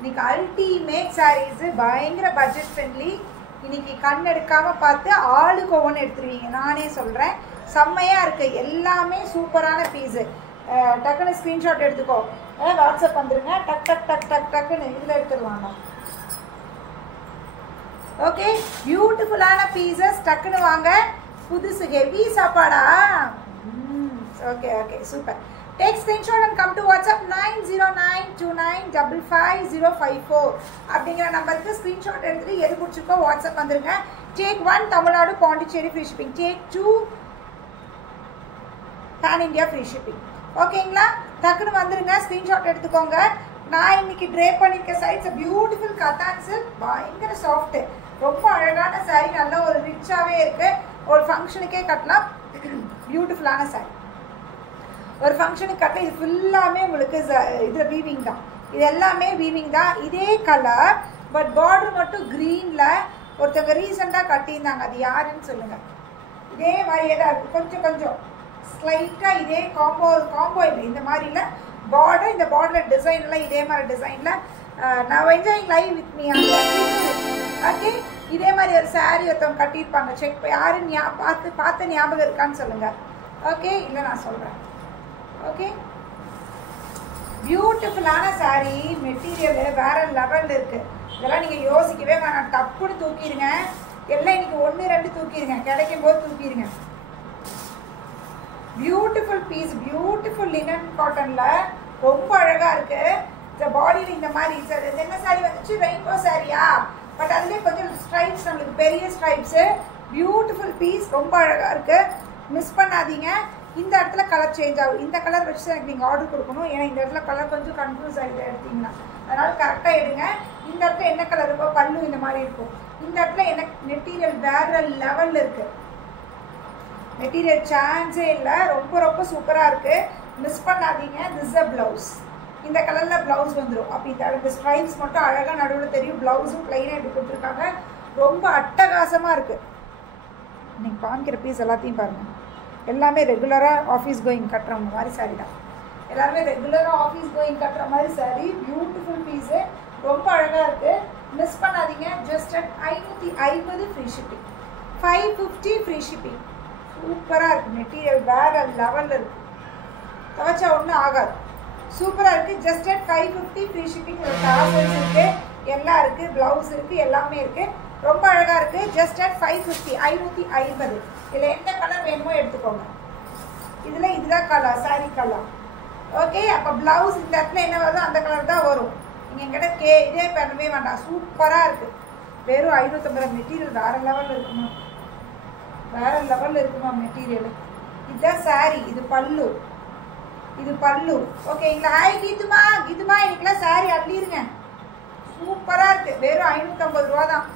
இன்னைக்கு அல்டிமேட் சாரீஸ், பயங்கர budget friendly. இன்னைக்கு கண் எடுக்காம பார்த்து ஆளுக்கு ஒவ்வொன்று எடுத்துருவீங்க. நானே சொல்கிறேன், செம்மையாக இருக்குது. எல்லாமே சூப்பரான பீஸு. டக்குன்னு ஸ்க்ரீன்ஷாட் எடுத்துக்கோ, வாட்ஸ்அப் வந்துடுங்க. டக் டக் டக் டக் டக்குன்னு இதில் எடுத்துடலாம். ஓகே, பியூட்டிஃபுல்லான பீசஸ். டக்குன்னு வாங்க. புதுசு ஹெவி சாப்பாடா? Okay okay, super. Take screenshot and come to WhatsApp 9092955054 அப்படிங்கிற நம்பருக்கு ஸ்க்ரீன்ஷாட் எடுத்துட்டு எது பிடிச்சிருக்கோ வாட்ஸ்அப் வந்துருங்க. Take 1 Tamil Nadu Pondicherry free shipping. Take 2 pan India free shipping. ஓகேங்களா? டக்குன்னு வந்துருங்க, ஸ்க்ரீன்ஷாட் எடுத்துக்கோங்க. நான் இன்னைக்கு ட்ரே பண்ணிருக்க சைட்ஸ் பியூட்டிஃபுல் கத்தான் சில்க், பயங்கர சாஃப்ட், ரொம்ப அழகான சாரீ. நல்ல ஒரு ரிச்சாகவே இருக்கு. ஒரு ஃபங்க்ஷனுக்கே கட்டலாம். பியூட்டிஃபுல்லான சாரீ, ஒரு ஃபங்க்ஷனுக்கு கட்டலாம். இது ஃபுல்லாமே உங்களுக்கு இது வீவிங் தான். இது எல்லாமே வீவிங் தான். இதே கலர், பட் பார்டர் மட்டும் க்ரீனில் ஒருத்தவங்க ரீசெண்டாக கட்டியிருந்தாங்க. அது யாருன்னு சொல்லுங்கள். இதே மாதிரியே தான் இருக்குது. கொஞ்சம் கொஞ்சம் ஸ்லைட்டாக இதே காம்போ இல்லை, இந்த மாதிரி இல்லை. பார்டர், இந்த பார்டரில் டிசைன்லாம் இதே மாதிரி டிசைனில். நான் enjoying live with me. Okay, இதே மாதிரி ஒரு சாரீ ஒருத்தவங்க கட்டியிருப்பாங்க. செக் யாருன்னு பார்த்து ஞாபகம் இருக்கான்னு சொல்லுங்கள். ஓகே, இல்லை நான் சொல்கிறேன். ஓகே, பியூட்டிஃபுல்லான சாரீ. மெட்டீரியல் வேற லெவலில் இருக்குது. இதெல்லாம் நீங்கள் யோசிக்கவே வேணாம், டப்புன்னு தூக்கிடுங்க. எல்லாம் இன்னைக்கு 1 2 தூக்கிடுங்க, கிடைக்கும் போது தூக்கிடுங்க. பியூட்டிஃபுல் பீஸ், பியூட்டிஃபுல் லினன் காட்டனில் ரொம்ப அழகாக இருக்குது. இந்த பாடியில் இந்த மாதிரி என்ன சாரீ வந்துச்சு? Rainbow Saria? பட் அதுலேயே கொஞ்சம் ஸ்ட்ரைப்ஸ், நம்மளுக்கு பெரிய ஸ்ட்ரைப்ஸு. பியூட்டிஃபுல் பீஸ், ரொம்ப அழகாக இருக்குது. மிஸ் பண்ணாதீங்க. இந்த இடத்துல கலர் சேஞ்ச் ஆகும். இந்த கலர் வச்சு தான் எனக்கு நீங்கள் ஆர்டர் கொடுக்கணும். ஏன்னா இந்த இடத்துல கலர் கொஞ்சம் கன்ஃபியூஸ் ஆகிட்டு எடுத்தீங்கன்னா, அதனால் கரெக்டாக எடுங்க. இந்த இடத்துல என்ன கலர் இருக்கோ, பல்லு இந்த மாதிரி இருக்கும். இந்த இடத்துல எனக்கு மெட்டீரியல் வேற லெவலில் இருக்குது. மெட்டீரியல் சான்ஸே இல்லை. ரொம்ப ரொம்ப சூப்பராக இருக்குது. மிஸ் பண்ணாதீங்க. This a blouse. இந்த கலரில் ப்ளவுஸ் வந்துடும். அப்படி இந்த ஸ்ட்ரைப்ஸ் மட்டும் அழகாக நடுவில் தெரியும். ப்ளவுஸும் ப்ளைனாக எடுத்து கொடுத்துருக்காங்க. ரொம்ப அட்டகாசமாக இருக்குது. நீங்கள் காமிக்கிற பீஸ் எல்லாத்தையும் பாருங்கள். எல்லாமே ரெகுலராக ஆஃபீஸ் கோயிங் கட்டுற மாதிரி சாரீ தான். எல்லாருமே ரெகுலராக ஆஃபீஸ் கோயிங் கட்டுற மாதிரி சாரீ. பியூட்டிஃபுல் பீஸு, ரொம்ப அழகாக இருக்குது. மிஸ் பண்ணாதீங்க. Just at 550 free shipping, 550 free shipping. சூப்பராக இருக்குது. மெட்டீரியல் வேறு லெவலில் இருக்குது. துவைச்சா ஒன்றும் ஆகாது. சூப்பராக இருக்குது. Just at 550 free shipping. Tassels இருக்குது, எல்லாம் இருக்குது, ப்ளவுஸ் இருக்குது, எல்லாமே இருக்குது. ரொம்ப அழகாக இருக்குது. Just at 550, 550. இதில் எந்த கலர் வேணுமோ எடுத்துக்கோங்க. இதில் இதுதான் கலர், சாரீ கலர். ஓகே, அப்போ ப்ளவுஸ் இந்த இடத்துல என்ன வருதோ அந்த கலர் தான் வரும். நீங்கள் என்கிட்ட இதே பண்ணவே வேண்டாம். சூப்பராக இருக்குது. வெறும் 550. மெட்டீரியல் வேறு லெவலில் இருக்குமா? வேறு லெவலில் இருக்குமா மெட்டீரியல்? இதுதான் சாரீ. இது பல்லு, இது பல்லு. ஓகேங்களா? ஹாய் கீதுமா. கீதுமா, இன்னைக்கெல்லாம் சாரீ அள்ளிருங்க. சூப்பராக இருக்குது. வெறும் 550 ரூபா தான்.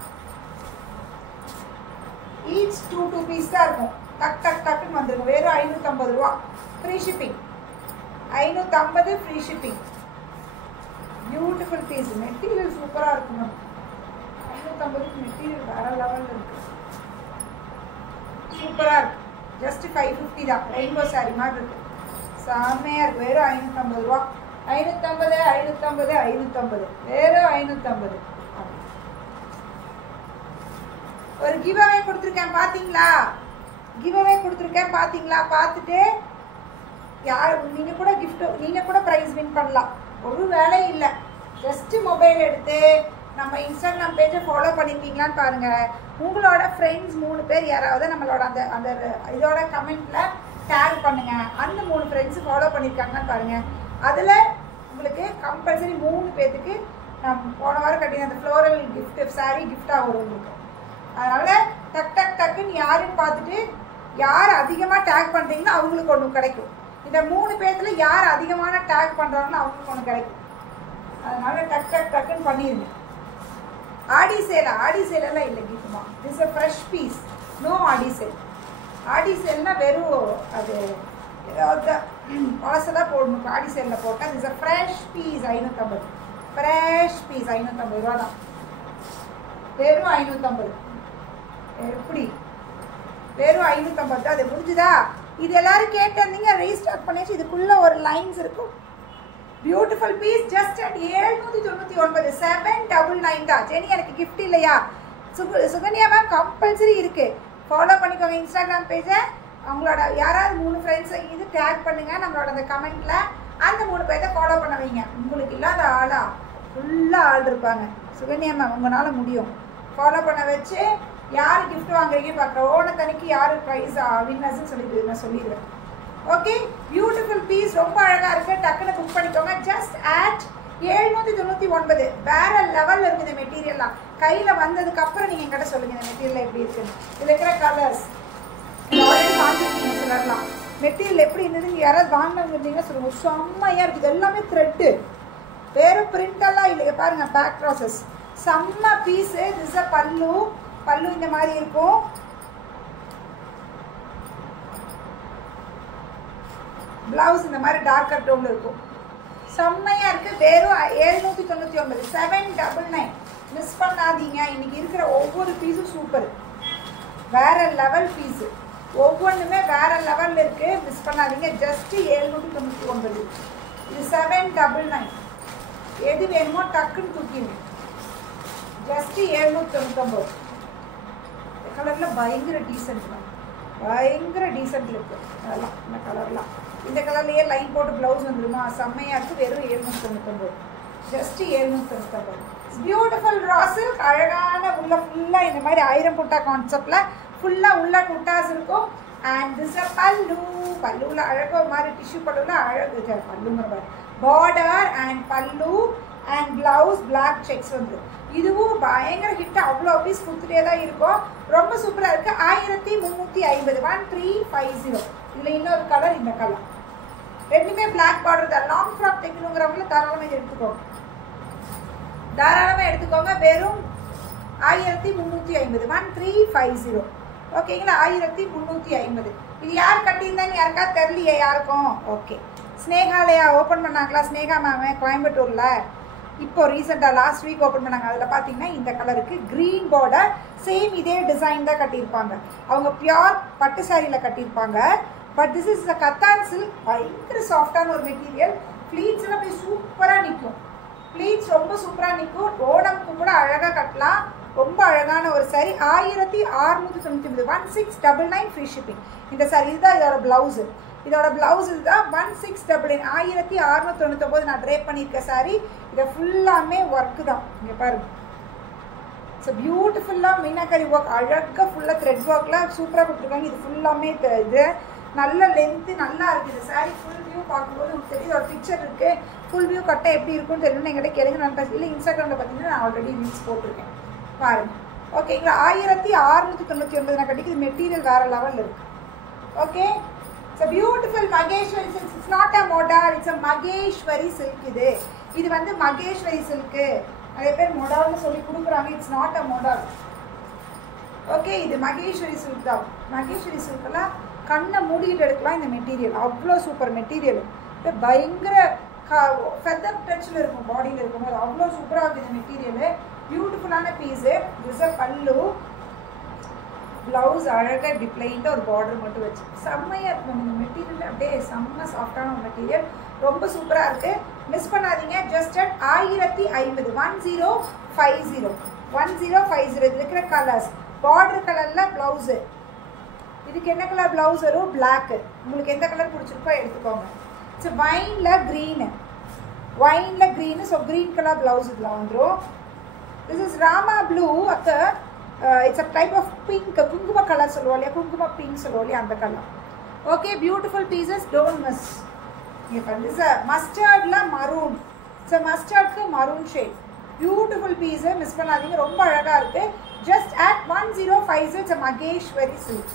ஈச் 2 பீஸ் தான் இருக்கும். டக் டக் டக்குன்னு வந்துருங்க. வெறும் 550 ரூபா free shipping. 550 free shipping. Beautiful piece. Material சூப்பராக இருக்குங்க. 550 மெட்டீரியல் வேற லெவலில் இருக்கு. சூப்பராக இருக்கு. ஜஸ்ட் 550 தான். ரெயின்போ சாரீ மாதிரி இருக்கு. செம்மையாக இருக்கு. வெறும் 550 ரூபா. 550 550 550. வெறும் 550. ஒரு கிவ் அவே கொடுத்துருக்கேன், பார்த்தீங்களா? கிவ் அவே கொடுத்துருக்கேன், பார்த்தீங்களா? பார்த்துட்டு யார் நீங்கள் கூட கிஃப்ட், நீங்கள் கூட ப்ரைஸ் வின் பண்ணலாம். ஒரு வேலை இல்லை. ஜஸ்ட்டு மொபைல் எடுத்து நம்ம இன்ஸ்டாகிராம் பேஜை ஃபாலோ பண்ணியிருக்கீங்களான்னு பாருங்கள். உங்களோட ஃப்ரெண்ட்ஸ் 3 பேர் யாராவது நம்மளோட அந்த அந்த இதோட கமெண்ட்டில் டேக் பண்ணுங்கள். அந்த 3 ஃப்ரெண்ட்ஸு ஃபாலோ பண்ணியிருக்காங்கன்னு பாருங்கள். அதில் உங்களுக்கு கம்பல்சரி 3 பேர்த்துக்கு நான் போன வாரம் கட்டின அந்த ஃப்ளோரல் கிஃப்ட் சாரீ கிஃப்டாக வரும் உங்களுக்கு. அதனால் டக் டக் டக்குன்னு யாருன்னு பார்த்துட்டு யார் அதிகமாக டேக் பண்ணுறீங்களோ அவங்களுக்கு ஒன்று கிடைக்கும். இந்த 3 பேர்த்தில் யார் அதிகமான டேக் பண்ணுறாங்களோ அவங்களுக்கு ஒன்று கிடைக்கும். அதனால் டக் டக் டக்குன்னு பண்ணிடுங்க. ஆடி சேலெல்லாம் இல்லை கீதுமா. This a fresh piece. No Aadi sale. Aadi சேல்னால் வெறும் அது ஏதாவது பழசெல்லாம் போடணும். ஆடி சேலில் போட்டால் this a fresh piece. 550 fresh piece. 550 ரூபா தான். வெறும் 550. எப்படி? வெறும் 550 தான். அது முடிஞ்சுதா? இது எல்லாரும் கேட்டிருந்தீங்க, ரீஸ்டாக் பண்ணியாச்சு. இதுக்குள்ளே ஒரு லைன்ஸ் இருக்கும். பியூட்டிஃபுல் பீஸ் ஜஸ்ட் அட் 799 799 தான். ஜெனி எனக்கு கிஃப்ட் இல்லையா? சுகன்யா மேம் கம்பல்சரி இருக்கு. ஃபாலோ பண்ணிக்கோங்க இன்ஸ்டாகிராம் பேஜை. அவங்களோட யாராவது 3 ஃப்ரெண்ட்ஸை இது டேக் பண்ணுங்க நம்மளோட அந்த கமெண்ட்ல. அந்த 3 பேரை ஃபாலோ பண்ண வைங்க. உங்களுக்கு இல்லாத ஆளா ஃபுல்லாக ஆள் இருப்பாங்க. சுகன்யா மேம் உங்களால முடியும். ஃபாலோ பண்ண வச்சு யார் கிஃப்ட் வாங்குறீங்கன்னு பார்க்குறேன். ஓணத்தனைக்கு யார் ப்ரைஸ் வின்னர்ஸ்ன்னு சொல்லிட்டு நான் சொல்லிடுவேன். ஓகே, பியூட்டிஃபுல் பீஸ் ரொம்ப அழகாக இருக்குது. டக்குன்னு புக் பண்ணிக்கோங்க. Just at 799. வேற லெவலில் இருக்குது இந்த மெட்டீரியல்லாம். கையில் வந்ததுக்கப்புறம் நீங்கள் என்கிட்ட சொல்லுங்கள் இந்த மெட்டீரியல் எப்படி இருக்குன்னு. இதில் இருக்கிற கலர்ஸ் ஆல்ரெடி வாங்கிருக்கீங்க சிலர்லாம். மெட்டீரியல் எப்படி இருந்ததுன்னு யாராவது வாங்கினவங்க இருந்தீங்கன்னா சொல்லுங்கள். செம்மையாக இருக்குது. எல்லாமே த்ரெட்டு, வேறு பிரிண்டெல்லாம் இல்லைங்க. பாருங்கள் பேக் ப்ராசஸ் செம்ம பீஸு. திஸ் அ பல்லு. பல்லு இந்த மாதிரி இருக்கும். பிளவுஸ் இந்த மாதிரி டார்க்கர் டோன்ல இருக்கும். செம்மையாக இருக்குது. வெறும் 799 799. மிஸ் பண்ணாதீங்க. இன்னைக்கு இருக்கிற ஒவ்வொரு பீஸும் சூப்பர், வேற லெவல் பீஸு. ஒவ்வொன்றுமே வேற லெவலில் இருக்குது. மிஸ் பண்ணாதீங்க. ஜஸ்ட்டு 799. இது 799. எது வேணுமோ டக்குன்னு தூக்கிடுங்க. ஜஸ்ட்டு 799. இந்த கலரில் பயங்கர டீசென்ட் தான், பயங்கர டீசென்ட் இருக்குது. அதெல்லாம் இந்த கலர்லாம் இந்த கலர்லேயே லைன் போட்டு ப்ளவுஸ் வந்துடுமா? செம்மையாக இருக்குது. வெறும் 799. ஜஸ்ட்டு 799. Beautiful raw silk. அழகான உள்ள ஃபுல்லாக இந்த மாதிரி 1000 புட்டா கான்செப்டில் ஃபுல்லாக உள்ள புட்டாஸ் இருக்கும். அண்ட் திஸ் அ பல்லு. பல்லுவில் அழகாக ஒரு மாதிரி டிஷ்யூ பல்லுவில் அழகு பல்லுங்கிற மாதிரி பார்டர் அண்ட் பல்லு அண்ட் பிளவுஸ் பிளாக் செக்ஸ் வந்து இதுவும் பயங்கர ஹிட். அவ்வளோ பீஸ் கொடுத்துட்டே தான் இருக்கும். ரொம்ப சூப்பராக இருக்குது. 1350. 1350. இதில் இன்னொரு கலர், இந்த கலர் ரெண்டுமே பிளாக் பார்டர் தான். லாங் ஃப்ராக் தைக்கணுங்கிறவங்கள தாராளமாக எடுத்துக்கோங்க, தாராளமாக எடுத்துக்கோங்க. வெறும் 1350. 1350. ஓகேங்களா? 1350. இது யார் கட்டியிருந்தான்னு யாருக்கா தெரியலையே யாருக்கும். ஓகே, ஸ்னேகாலயா ஓப்பன் பண்ணாங்களா? ஸ்னேகா மேம் கோயம்புத்தூரில் இப்போ ரீசெண்டாக லாஸ்ட் வீக் ஓப்பன் பண்ணாங்க. அதில் பார்த்தீங்கன்னா இந்த கலருக்கு க்ரீன் பார்டர், சேம் இதே டிசைன் தான் கட்டியிருப்பாங்க. அவங்க பியோர் பட்டு சாரியில் கட்டியிருப்பாங்க. But this is the katan silk. பயங்கர சாஃப்டான ஒரு மெட்டீரியல். ஃப்ளீட்ஸ் எல்லாம் போய் சூப்பராக நிற்கும். ஃப்ளீட்ஸ் ரொம்ப சூப்பராக நிற்கும். ஓணம்க்கு கூட அழகாக கட்டலாம். ரொம்ப அழகான ஒரு சாரி. 1699. 1699 free shipping. இந்த சாரி இதுதான் இதோட ப்ளவுஸு. இதோட ப்ளவுஸ் இதுதான். 1699. 1699 நான் ட்ரேப் பண்ணியிருக்க சாரி. இதை ஃபுல்லாமே ஒர்க்கு தான். இங்கே பாருங்க. ஸோ பியூட்டிஃபுல்லாக மீனாக்கரி ஒர்க், அழகாக ஃபுல்லாக த்ரெட் ஒர்க்லாம் சூப்பராக கொடுத்துருக்காங்க. இது ஃபுல்லாமே இது நல்ல லென்த்து நல்லா இருக்குது. இந்த சாரி ஃபுல் வியூ பார்க்கும்போது உங்களுக்கு தெரியுது. ஒரு பிக்சர் இருக்குது. ஃபுல் வியூ கட்ட எப்படி இருக்குன்னு தெரியணும்னு என்கிட்ட கேளுங்க. நான் இல்லை இன்ஸ்டாகிராமில் பார்த்தீங்கன்னா நான் ஆல்ரெடி ரீல்ஸ் போட்டிருக்கேன் பாருங்கள். ஓகேங்களா? 1699 நான் கட்டிக்கு. மெட்டீரியல் வேறு லெவலில் இருக்குது. Okay, it's a beautiful Maheswari silk. It's not a modal, it's a Maheswari silk. இது வந்து மகேஸ்வரி silk. நிறைய பேர் மொடால்னு சொல்லி கொடுக்குறாங்க. It's not a மொடால். ஓகே, இது மகேஸ்வரி silk தான். மகேஸ்வரி silkலாம் கண்ணை மூடிக்கிட்டு எடுக்கலாம். இந்த மெட்டீரியல் அவ்வளோ சூப்பர் மெட்டீரியல். இப்போ பயங்கர ஃபெதர் டச்சில் இருக்கும், பாடியில் இருக்கும்போது அவ்வளோ சூப்பராக இருக்குது இந்த மெட்டீரியலு. பியூட்டிஃபுல்லான பீஸு. திஸ் அ பல்லு. ப்ளவுஸ் அழகாக இப்படி பிளைன்ட்டாக ஒரு பார்டர் மட்டும் வச்சு செம்மையாக இருக்கும். இந்த மெட்டீரியல் அப்படியே செம்ம சாஃப்டான ஒரு மெட்டீரியல். ரொம்ப சூப்பராக இருக்குது. மிஸ் பண்ணாதீங்க. Just at 1050. 1050. 1050. இதில் இருக்கிற கலர்ஸ் பார்டர் கலரில் ப்ளவுஸு. இதுக்கு என்ன கலர் ப்ளவுஸ் வரும்? பிளாக்கு. உங்களுக்கு எந்த கலர் பிடிச்சிருக்கோ எடுத்துக்கோங்க. ஸோ வைனில் க்ரீனு. வைனில் green. So green colour blouse இதில் வந்துடும். This is Rama blue. அப்போ it's a type of pink. குங்கும கலர் சொல்லுவோம் இல்லையா? குங்கும பிங்க் சொல்லுவோம் இல்லையா? அந்த colour. Okay, beautiful pieces. Don't miss. இப்போ திஸ் மஸ்டர்டில் மரூன். ஸோ மஸ்டர்டுக்கு maroon shade. Beautiful piece. Miss பண்ணாதீங்க. ரொம்ப அழகாக இருக்குது. Just at 1050. It's Maheshwari silk.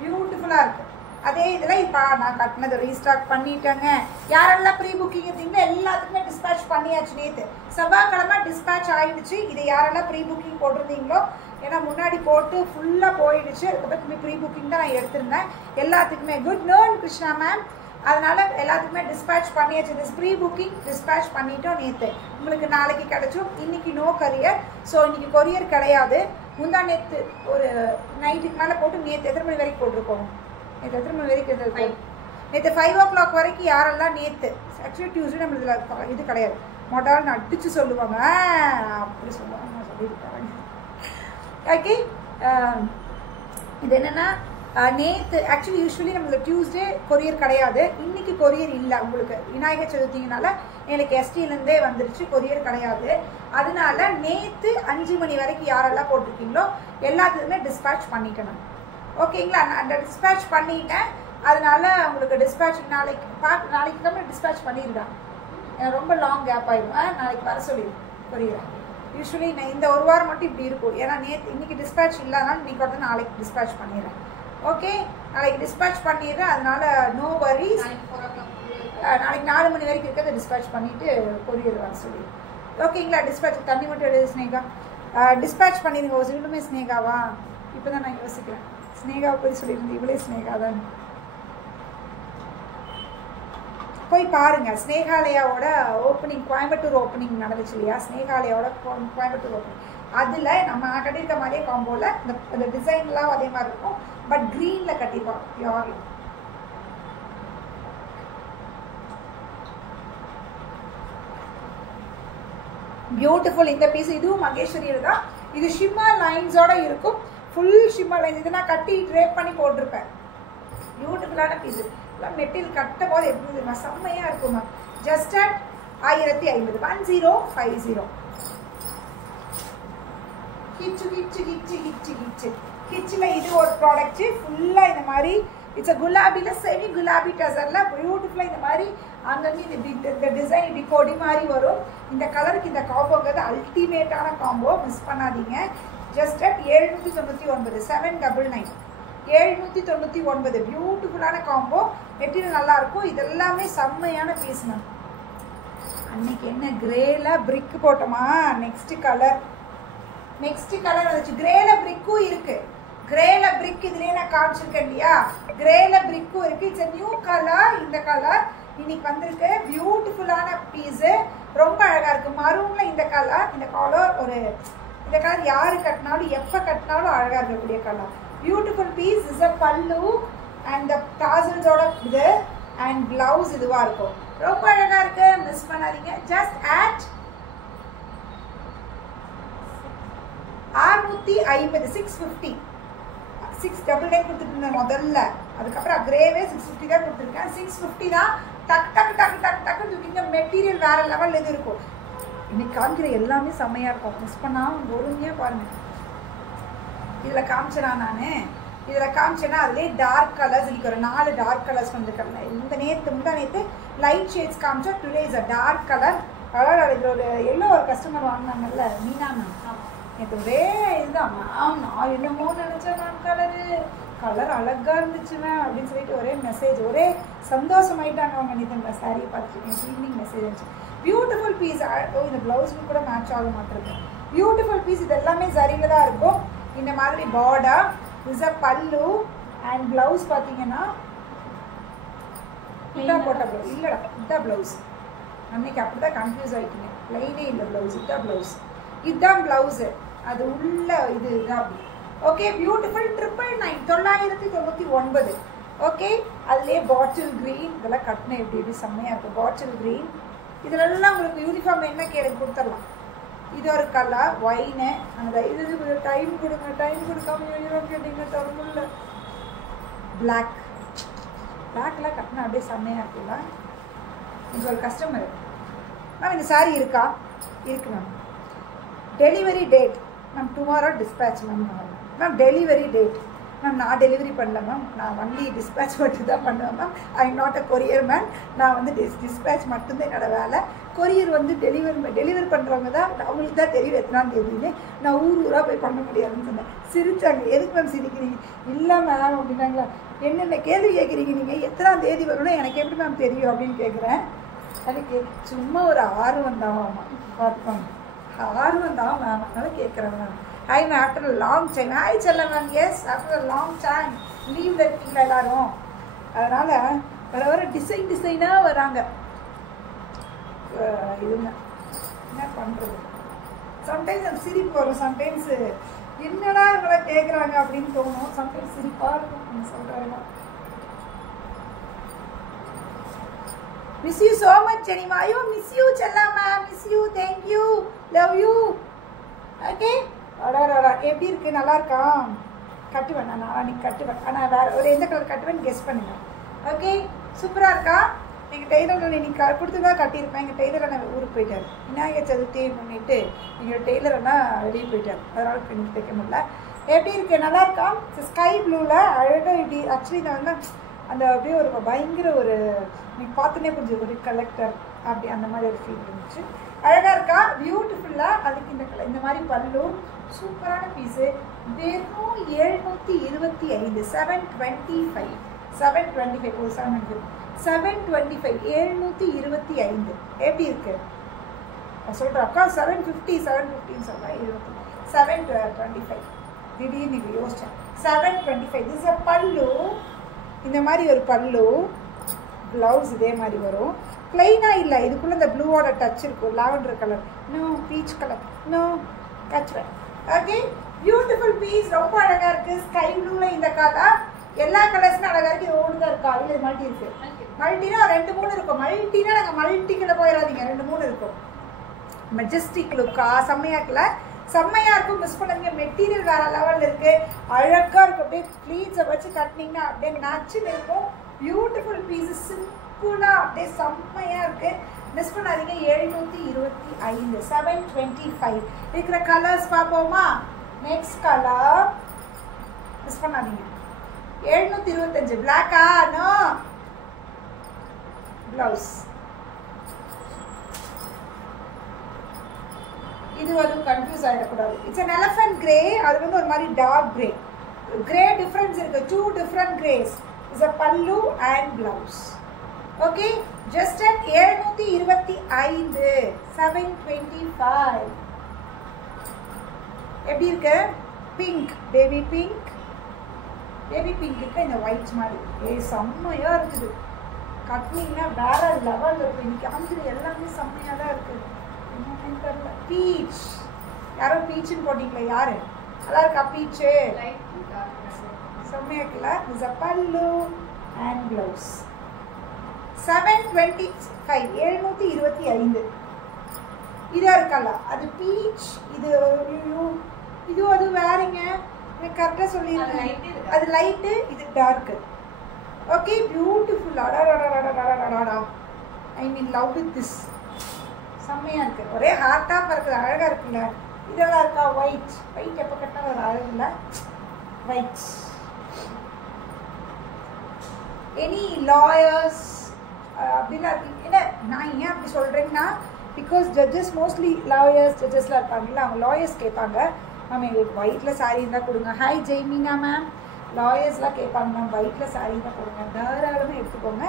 பியூட்டிஃபுல்லாக இருக்குது. அதே இதில் இப்போ நான் கட்டினதை ரீஸ்டாக் பண்ணிட்டேங்க. யாரெல்லாம் ப்ரீ புக்கிங் இருந்தீங்களோ எல்லாத்துக்குமே டிஸ்பேச் பண்ணியாச்சு. நேற்று செவ்வாய்க்கிழமை டிஸ்பேச் ஆகிடுச்சு. இதை யாரெல்லாம் ப்ரீ புக்கிங் போட்டிருந்தீங்களோ, ஏன்னா முன்னாடி போட்டு ஃபுல்லாக போயிடுச்சு. அதுக்கப்புறம் ப்ரீ புக்கிங் தான் நான் எடுத்திருந்தேன். எல்லாத்துக்குமே குட் நோன் கிருஷ்ணா மேம். அதனால் எல்லாத்துக்குமே டிஸ்பேச் பண்ணியாச்சு. இந்த ப்ரீ புக்கிங் டிஸ்பேச் பண்ணிட்டோம் நேற்று. உங்களுக்கு நாளைக்கு கிடச்சோம். இன்றைக்கி நோ கொரியர். ஸோ இன்றைக்கி கொரியர் கிடையாது. முந்தா நேற்று ஒரு நைட்டுக்கு மேலே போட்டு நேற்று எத்தனை மணி வரைக்கும் போட்டிருக்கோம்? நேற்று எத்தனை மணி வரைக்கும் நேற்று 5 o'clock வரைக்கும் யாரெல்லாம் நேற்று ஆக்சுவலி டியூஸ்டே நம்ம இதில் இது கிடையாது மொடால்னு அடித்து சொல்லுவாங்க அப்படி சொல்லுவாங்க நான் சொல்லியிருக்காங்க. ஓகே இது என்னென்னா நேற்று ஆக்சுவலி யூஸ்வலி நம்மளுக்கு டியூஸ்டே கொரியர் கிடையாது. இன்றைக்கி கொரியர் இல்லை. உங்களுக்கு விநாயகர் சதுர்த்திங்கனால எனக்கு எஸ்டிலேருந்தே வந்துருச்சு, கொரியர் கிடையாது. அதனால நேற்று 5 மணி வரைக்கும் யாரெல்லாம் போட்டிருக்கீங்களோ எல்லாத்துக்குமே டிஸ்பேட்ச் பண்ணிக்கணும். ஓகேங்களா? நான் டிஸ்பேட்ச் பண்ணிட்டேன். அதனால உங்களுக்கு டிஸ்பேட்ச் நாளைக்கு தான் டிஸ்பேட்ச் பண்ணியிருக்காங்க. ரொம்ப லாங் கேப் ஆகிடும். நாளைக்கு வர சொல்லிடுவோம் கொரியர். யூஸ்வலி நான் இந்த ஒரு வாரம் மட்டும் இப்படி இருக்கும். ஏன்னா நேற்று இன்றைக்கி டிஸ்பேட்ச் இல்லாதனால இன்றைக்கி வந்து நாளைக்கு டிஸ்பேட்ச் பண்ணிடுறேன். ஓகே, நாளைக்கு டிஸ்பேட்ச் பண்ணிடுறேன். அதனால நோ வரிஸ். நாளைக்கு 4 மணி வரைக்கும் இருக்கிறத டிஸ்பேட்ச் பண்ணிவிட்டு கொரியர் வர சொல்லிடுவோம். ஓகேங்களா? டிஸ்பேட்ச் தண்ணி மட்டும் எழுது ஸ்னேகா. டிஸ்பேட்ச் பண்ணிடுங்க. ஒரு சிலுமே ஸ்னேகாவா? இப்போ தான் நான் யோசிக்கிறேன். ஸ்னேகாவை போய் சொல்லியிருந்தேன். இவளே ஸ்னேகா தான். போய் பாருங்கள். ஸ்னேகாலயாவோட ஓப்பனிங் கோயம்புத்தூர் ஓப்பனிங் நடந்துச்சு இல்லையா? ஸ்னேகாலயாவோட கோயம்புத்தூர் ஓப்பனிங் அதில் நம்ம கட்டியிருக்க மாதிரியே காம்போவில் இந்த டிசைன்லாம் அதே மாதிரி இருக்கும். பட் க்ரீனில் கட்டிப்போம் பியூர். பியூட்டிஃபுல். இந்த பீஸ் இதுவும் மகேஸ்வரியில் தான். இது ஷிம்மர் லைன்ஸோட இருக்கும். Full shimmer lines. இது நான் கட்டி ட்ரேப் பண்ணி போட்டிருப்பேன். பியூட்டிஃபுல்லான பீஸு. மெட்டீரியல் கட்டும் போது எப்படி இருக்குமா? செம்மையாக இருக்குமா? Just at 1050 1050. ஹிச்சு ஹிச்சு ஹிச்சு ஹிச்சு ஹிச்சு ஹிச்சில் இது ஒரு ப்ராடக்ட்டு ஃபுல்லாக இந்த மாதிரி. இட்ஸ் அ குலாபியில் செமி குலாபி டசரில் பியூட்டிஃபுல்லாக இந்த மாதிரி அங்கங்கே இந்த டிசைன் இப்படி கொடி மாதிரி வரும். இந்த கலருக்கு இந்த காம்போங்கிறது அல்டிமேட்டான காம்போ. மிஸ் பண்ணாதீங்க. Just at 799 799 799. பியூட்டிஃபுல்லான காம்போ. மெட்டீரியல் நல்லாயிருக்கும். இதெல்லாமே செம்மையான பீஸ் மேம். அன்னைக்கு என்ன கிரேல பிரிக் போட்டோமா? நெக்ஸ்ட் கலர் வந்துச்சு. கிரேல பிரிக்கும் இருக்கு. கிரேல பிரிக் இதுலேயே நான் காமிச்சிருக்கேன் இல்லையா? கிரேல பிரிக்கும் இருக்கு. It's a new colour. இந்த கலர் இன்னைக்கு வந்திருக்கு. பியூட்டிஃபுல்லான பீஸு. ரொம்ப அழகாக இருக்குது. மரூன்ல இந்த கலர் ஒரு இந்த கலர் யாரு கட்டினாலும் எப்போ கட்டினாலும் அழகாக இருக்கக்கூடிய colour. Beautiful piece. Is a pallu and த டாசல்ஸோட இது அண்ட் பிளவுஸ் இதுவாக இருக்கும். ரொம்ப அழகாக இருக்கு. மிஸ் பண்ணாதீங்க. ஜஸ்ட் அட் 650 650 699 கொடுத்துருந்தேன் முதல்ல. அதுக்கப்புறம் கிரேவே 650 தான் கொடுத்துருக்கேன். 650 தான். டக் டக் டக் டக் டக்குன்னு தூக்கிங்க. மெட்டீரியல் வேற லெவல் இது இருக்கும். இன்னைக்கு காமிக்கிற எல்லாமே செம்மையாக இருக்கும். மிஸ் பண்ணாமல் பொறுமையாக பாருங்கள். இதில் காமிச்சேனா நான்? இதில் காமிச்சேன்னா அதுலேயே டார்க் கலர்ஸ். இன்னைக்கு ஒரு 4 டார்க் கலர்ஸ் வந்துருக்கேன். இந்த நேற்று லைட் ஷேட்ஸ் காமிச்சா today is a dark colour. அதாவது இதில் ஒரு எல்லோ ஒரு கஸ்டமர் வாங்கினாங்கல்ல மீனா மேம். நேற்று ஒரே இதுதான் மேம். நான் என்னமோ நினச்சேன் மேம். கலர் அழகாக இருந்துச்சு மேம் அப்படின்னு சொல்லிட்டு ஒரே மெசேஜ். ஒரே சந்தோஷமாயிட்டாங்க அவங்க. நேற்று இந்த சாரியை பார்த்துருக்கேன். ஈவினிங் மெசேஜ் இருந்துச்சு. Beautiful piece. இந்த ப்ளவுஸுக்கு கூட மேட்ச் ஆக மாட்டிருக்கேன். Beautiful piece. இது எல்லாமே சரியில் தான் இருக்கும். இந்த மாதிரி border. Is a pallu and blouse பார்த்தீங்கன்னா இதான் போட்ட ப்ளவுஸ் இல்லைடா. இதுதான் ப்ளவுஸ். அன்னைக்கு அப்படி தான் கன்ஃபியூஸ் ஆகிட்டீங்க. லைனே இல்லை ப்ளவுஸ். இதுதான் ப்ளவுஸ். இதுதான் ப்ளவுஸு. அது உள்ள இது இதான் அப்படி. ஓகே. பியூட்டிஃபுல் 999. ஓகே. அதுலேயே பாட்டில் க்ரீன். இதெல்லாம் கட்டின எப்படி செம்மையாக இருக்கும். Bottle green. இதிலெல்லாம் உங்களுக்கு யூனிஃபார்ம் என்ன கேளுங்க கொடுத்துடலாம். இது ஒரு கலர் ஒயினு. அந்த இது கொஞ்சம் டைம் கொடுங்க. டைம் கொடுக்காம யூனிஃபார்ம் கேட்டீங்க தரமுல்ல. பிளாக்லாம் கட்டினா அப்படியே செம்மையாக இருக்குல்ல. இங்கே ஒரு கஸ்டமர் மேம் இந்த சாரீ இருக்கா? இருக்கு ma'am. Delivery date ma'am tomorrow dispatch ma'am. Delivery date ma'am நான் டெலிவரி பண்ணல மேம். நான் ஒன்லி டிஸ்பேட்ச் மட்டும் தான் பண்ணுவேன் ma'am. I am not a courier man. நான் வந்து டிஸ்பேட்ச் மட்டும்தான் என்னோடய வேலை. கொரியர் வந்து டெலிவரி பண்ணுறவங்க தான். அவங்களுக்கு தான் தெரியும் எத்தனாம் தேதின்னு. நான் ஊராக போய் பண்ண முடியாதுன்னு சொன்னேன். சிரிச்சாங்க. எதுக்கு மேம் சிரிக்கிறீங்க? இல்லை மேம் அப்படின்னாங்களா. என்னென்ன கேள்வி கேட்குறீங்க நீங்கள்? எத்தனாம் தேதி வரணும் எனக்கு எப்படி மேம் தெரியும் அப்படின்னு கேட்குறேன். அதுக்கு சும்மா ஒரு ஆர்வம் தான் பார்த்துக்கோங்க. ஆர்வம் தான் மேம். அதனால கேட்குறேன் ma'am. Hi ma'am. After a long time. Hi செல்ல ma'am. Yes after a long time. லீவில் இருக்கீங்களா எல்லோரும்? அதனால் வர டிசைனாக வராங்க. இதுங்க என்ன பண்ணுறது? சம்டைம்ஸ் அந்த சிரிப்பு வரும். சம்டைம்ஸு என்னடா இவங்கள கேட்குறாங்க அப்படின்னு தோணும். சம்டைம்ஸ் சிரிப்பாக இருக்கும். நீங்கள் சொல்கிறாங்க miss you so much Jenima. ஐயோ மிஸ் யூ செல்லம்மா, miss you, thank you, love you. Okay, அடடா எப்படி இருக்கு, நல்லா இருக்கா? கட்டுவேன் நான் நாளைக்கு கட்டுவேன். ஆனால் வேறு ஒரு எந்த கலர் கட்டுவேன்னு கெஸ் பண்ணுங்க. ஓகே, சூப்பராக இருக்கா? எங்கள் டெய்லரில் இன்னைக்கு கொடுத்து தான் கட்டியிருப்பேன். எங்கள் டெய்லரை நான் ஊருக்கு போயிட்டார். விநாயகர் சதுர்த்தி பண்ணிட்டு எங்கள் டெய்லரெல்லாம் வெளியே போயிட்டார். அதனால் எனக்கு தைக்க முடியல. எப்படி இருக்கு, நல்லா இருக்கா? ஸ்கை ப்ளூவில் அழகாக இப்படி ஆக்சுவலி நான் வந்து அந்த அப்படியே ஒரு பயங்கர ஒரு நீங்கள் பார்த்துனே கொஞ்சம் ஒரு கலெக்டர் அப்படி அந்த மாதிரி ஒரு ஃபீல் இருந்துச்சு. அழகாக இருக்கா, பியூட்டிஃபுல்லாக. அதுக்கு இந்த மாதிரி பல்லு சூப்பரான பீஸு. வெறும் 725, 725, 725, ஒரு 725, 725. எப்படி இருக்கு சொல்கிறேன் அக்கா? 750, 750 சொல்கிறேன், 725. திடீர்னு நீங்கள் யோசிச்சேன். 725 திஸ் அ பல்லு. இந்த மாதிரி ஒரு பல்லு, ப்ளவுஸ் இதே மாதிரி வரும். பிளைனாக இல்லை, இதுக்குள்ளே இந்த ப்ளூவோட டச் இருக்கும். Lavender colour, no peach colour, no கச்சுவேன். ஓகே, பியூட்டிஃபுல் பீஸ், ரொம்ப அழகாக இருக்குது. ஸ்கை ப்ளூவில் இந்த கலர், எல்லா கலர்ஸுமே அழகாக இருக்குது. இது ஒன்று தான் இருக்கா? இல்லை இது மல்டி இருக்குது. மல்டினா 2, 3 இருக்கும். மல்டினா நாங்கள் மல்டிக்கில் போயிடாதீங்க, 2, 3 இருக்கும். மெஜஸ்டிக் லுக்கா, செம்மையாக்கல, செம்மையாக இருக்கும். மிஸ் பண்ணாதீங்க. மெட்டீரியல் வேறு லெவலில் இருக்குது, அழகாக இருக்கும். அப்படியே ப்ளீட்ஸை வச்சு கட்டினீங்கன்னா அப்படியே நச்சுன்னு இருக்கும். பியூட்டிஃபுல் பீஸு, சிம்பிளாக அப்படியே செம்மையாக இருக்குது. மிஸ் பண்ணாதீங்க. 725, 725 இருக்கிற கலர்ஸ் பார்ப்போமா? நெக்ஸ்ட் கலர் மிஸ் பண்ணாதீங்க. 725 பிளாக்கா? No blouse. இது வந்து கன்ஃபியூஸ் ஆகிடக்கூடாது. It's an elephant grey. அது வந்து ஒரு மாதிரி டார்க் கிரே. கிரே டிஃப்ரென்ஸ் இருக்குது, 2 different grace. It's a pallu and blouse. Okay, just at 725, 725. எப்படி இருக்கு? Pink, baby pink. Baby pink இந்த ஒயிட் மாதிரி செம்மையாக இருக்குது. கட்டினீங்கன்னா வேற லெவலில் இருக்குது. இன்னைக்கு காமிச்சது எல்லாமே செம்மையாக தான் இருக்குது. பீச், யாரோ பீச்சுன்னு போட்டிங்களா? யாரு? நல்லா இருக்கா பீச்சு? செம்மையாக இருக்குல்ல? Is a pallu and blouse. 725, 725. இதா இருக்கல, அது பீச். இது இது அது வேறங்க. எனக்கு கரெக்டாக சொல்லிடுறேன். அது லைட்டு, இது டார்க்கு. Okay, beautiful. அடாடாடாடாடாடாடா, I mean love with this. செம்மையாக இருக்குது. ஒரே ஹார்ட்டாக இருக்குது, அழகாக இருக்குல்ல? இதெல்லாம் இருக்கா? ஒயிட். ஒயிட் எப்போ கட்டினா ஒரு அழகு இல்லை? ஒயிட். எனி லாயர்ஸ் அப்படின்னா என்ன நான் ஏன் அப்படி சொல்கிறேன்னா, பிகாஸ் ஜட்ஜஸ் மோஸ்ட்லி லாயர்ஸ் ஜட்ஜஸ்லாம் இருப்பாங்கல்ல, அவங்க லாயர்ஸ் கேட்பாங்க மேம் எங்களுக்கு ஒயிட்டில் சாரீ இருந்தால் கொடுங்க. Hi ஜெய்மீனா ma'am. லாயர்ஸ்லாம் கேட்பாங்க மேம் ஒயிட்டில் சாரீ தான் கொடுங்க. தாராளமாக எடுத்துக்கோங்க.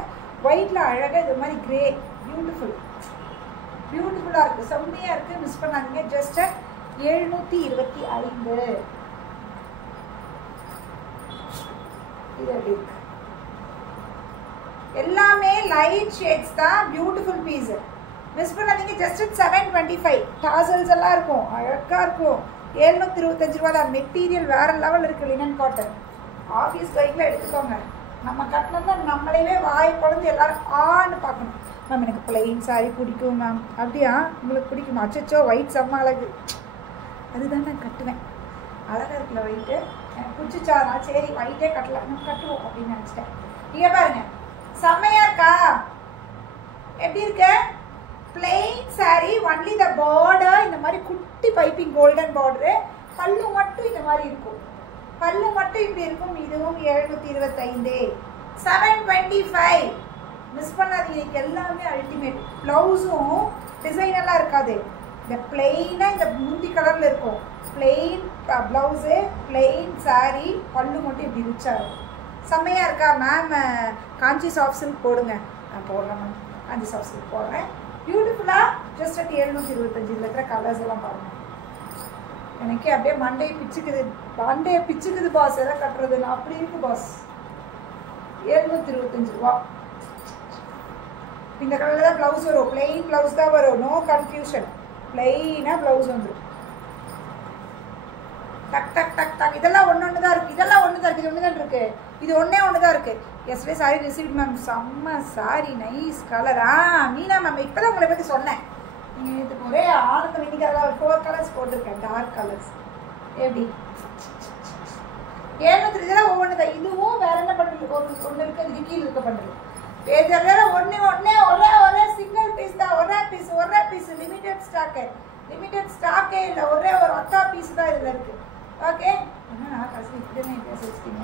ஒயிட்டில் அழகாக இது மாதிரி கிரே, பியூட்டிஃபுல், பியூட்டிஃபுல்லாக இருக்குது, செம்மையாக இருக்குது. மிஸ் பண்ணாதீங்க. ஜஸ்ட் 725. இது எப்படி இருக்கு? எல்லாமே லைட் ஷேட்ஸ் தான். Beautiful piece. மிஸ் பண்ணாதீங்க. ஜஸ்ட் 725. டாசல்ஸ் எல்லாம் இருக்கும், அழகாக இருக்கும். 725 ரூபா தான். மெட்டீரியல் வேறு லெவல் இருக்குது. Linen cotton. ஆஃபீஸ் பைக்கில் எடுத்துக்கோங்க. நம்ம கட்டினது நம்மளையே வாய் குழந்தை எல்லாரும் ஆன்னு பார்க்கணும். மேம் எனக்கு பிளெயின் சாரி பிடிக்கும் மேம். அப்படியா? உங்களுக்கு பிடிக்குமா? அச்சோ ஒயிட் செம்ம அழகு. அதுதான் நான் கட்டுவேன். அழகாக இருக்குல்ல ஒயிட்டு? எனக்கு பிடிச்சிச்சா? நான் சரி ஒயிட்டே கட்டலாம், கட்டுவோம் அப்படின்னு நினச்சிட்டேன். நீங்கள் பாருங்க, செம்மையாக இருக்கா? எப்படி இருக்கு? Plain sorry, only the border. இந்த மாதிரி குட்டி பைப்பிங் கோல்டன் பார்டரு. பல்லு மட்டும் இந்த மாதிரி இருக்கும். பல்லு மட்டும் இப்படி இருக்கும். இதுவும் 725, 725. மிஸ் பண்ணாதீங்க. எல்லாமே அல்டிமேட். ப்ளவுஸும் டிசைனெல்லாம் இருக்காது. இந்த பிளெயினாக இந்த முந்தி கலரில் இருக்கும். பிளெயின் ப்ளவுஸு, பிளெயின் சாரீ, பல்லு மட்டும் இப்படி ரிச்சாக இருக்கும். செம்மையாக இருக்கா மேம்? காஞ்சி சாஃப்ட் சில்க் போடுங்க. நான் போடுறேன் மேம், காஞ்சி சாஃப்ட் சில்க் போடுறேன். பியூட்டிஃபுல்லாக ஜஸ்ட் 725. இதில் இருக்கிற கலர்ஸ் எல்லாம் பாருங்கள். எனக்கு அப்படியே மண்டையை பிச்சுக்குது பாஸ். எல்லாம் கட்டுறது நான் அப்படி இருக்கு பாஸ். 725 ரூபா. இந்த கலரில் தான் ப்ளவுஸ் வரும். பிளெயின் ப்ளவுஸ் தான் வரும். No confusion. பிளெயினாக ப்ளவுஸ் வந்துடும். டக் டக் டக் டக். இதெல்லாம் ஒன்று தான் இருக்குது, இதெல்லாம் ஒன்று தான் இருக்குது, இது ஒன்று தான் இருக்குது, இது ஒன்று தான் இருக்குது. Yesterday sorry received ma'am. செம்ம சாரி, நைஸ் கலரா மீனா மேம். இப்போ தான் உங்களை பற்றி சொன்னேன். நீங்கள் இதுக்கு ஒரே ஆனந்தம். இன்னைக்கு அதில் ஒரு 4 கலர்ஸ் போட்டிருக்கேன், டார்க் கலர்ஸ். எப்படி 700 இதெல்லாம் ஒவ்வொன்று தான். இதுவும் வேற என்ன பண்ணுறது, ஒன்று இருக்குது, இது கீழே இருக்க பண்ணுறது. பேஜெல்லாம் ஒரே சிங்கிள் பீஸ் தான், ஒரே பீஸ் லிமிடெட் ஸ்டாக்கு. லிமிடெட் ஸ்டாக்கே இல்லை, ஒரே ஒரு ஒத்தா பீஸ் தான் இதில் இருக்குது. ஓகே, கசி இப்படி பேச வச்சுட்டீங்க.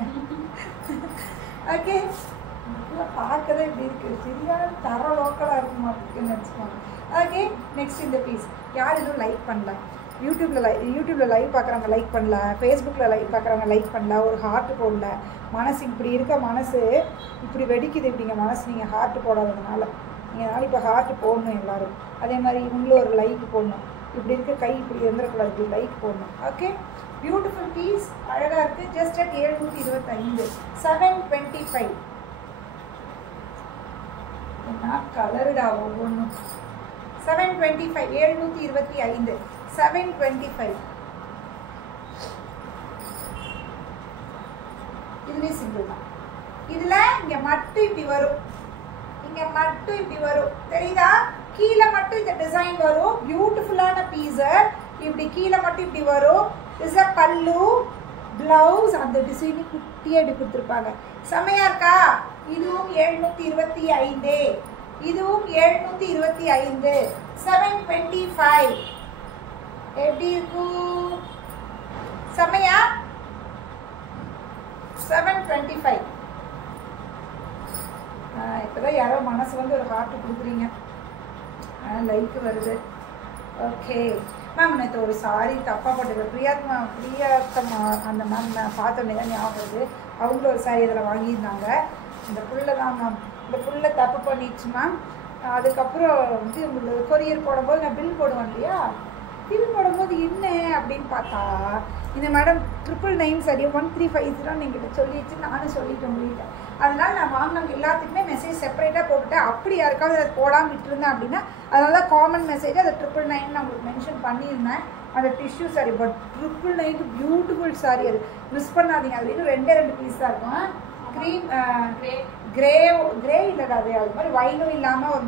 ஓகே, பார்க்கவே இப்படி இருக்குது, சரியான தர லோக்கலாக இருக்க மாட்டேங்குன்னு நினச்சிக்கோங்க. ஓகே, நெக்ஸ்ட் இந்த பீஸ். யார் இன்னும் லைக் பண்ணல, யூடியூப்பில் லைவ் பார்க்குறவங்க லைக் பண்ணல, ஃபேஸ்புக்கில் லைவ் பார்க்குறவங்க லைக் பண்ணல, ஒரு ஹார்ட் போடல. மனசு இப்படி இருக்க, மனசு இப்படி வெடிக்குது இப்படிங்க மனசு, நீங்கள் ஹார்ட் போடாததுனால. நீங்கள் அதனால் இப்போ ஹார்ட் போடணும் எல்லோரும். அதே மாதிரி இவங்களும் ஒரு லைக் போடணும். இப்படி இருக்க கை இப்படி இருந்துடக்கூடாது, இப்படி லைக் போடணும். ஓகே, பியூட்டிஃபுல் பீஸ், அழகாக இருக்குது. Just at 725, 725. என்ன கலருடா ஒவ்வொன்றும். 725, 725, 725. இதுலேயும் சிங்கிள் தான். இதில் இங்கே மட்டும் இப்படி வரும், இங்கே மட்டும் இப்படி வரும், தெரியுதா? கீழே மட்டும் இந்த டிசைன் வரும். பியூட்டிஃபுல்லான பீஸு. இப்படி கீழே மட்டும் இப்படி வரும். இஸ் அ பல்லு, பிளவுஸ், அந்த டிசைனு குட்டியாக இப்படி கொடுத்துருப்பாங்க. செம்மையா இருக்கா? இதுவும் 725, இதுவும் 725, 725. எப்படி இருக்கும்? செம்மையா? 725. இப்போதான் யாரோ மனசு வந்து ஒரு ஹார்ட் கொடுக்குறீங்க, லைக் வருது. ஓகே மேம், நேற்று ஒரு சாரி தப்பாக போட்டுருக்கேன். பிரியாத்தம்மா அந்த மேம் நான் பார்த்தோன்னே தான் ஞாபகம் வருது. அவங்களும் ஒரு சாரி அதில் வாங்கியிருந்தாங்க. இந்த புல்லை தான் மேம், இந்த புல்லை தப்பு பண்ணிடுச்சு மேம். அதுக்கப்புறம் வந்து உங்களுக்கு கொரியர் போடும்போது நான் பில் போடுவேன் இல்லையா, பில் போடும்போது என்ன அப்படின்னு பார்த்தா இந்த மேடம் 999 சாரி 1350 என்கிட்ட சொல்லிடுச்சு. நானும் சொல்லிட்டேன் உங்கள்கிட்ட. அதனால் நான் வாங்கினவங்க எல்லாத்துக்குமே மெசேஜ் செப்பரேட்டாக போட்டுட்டேன். அப்படி யாருக்காவது அதை போடாமல் விட்டுருந்தேன் அப்படின்னா அதனால தான் காமன் மெசேஜ் அதை 999 நான் உங்களுக்கு மென்ஷன் பண்ணியிருந்தேன். அந்த tissue sorry, but 999 beautiful sorry, அது மிஸ் பண்ணாதீங்க. அது இன்னும் 2 பீஸ் தான் இருக்கும். க்ரீம் கிரே இல்லைடா, அது அது மாதிரி வைனும் இல்லாமல் ஒரு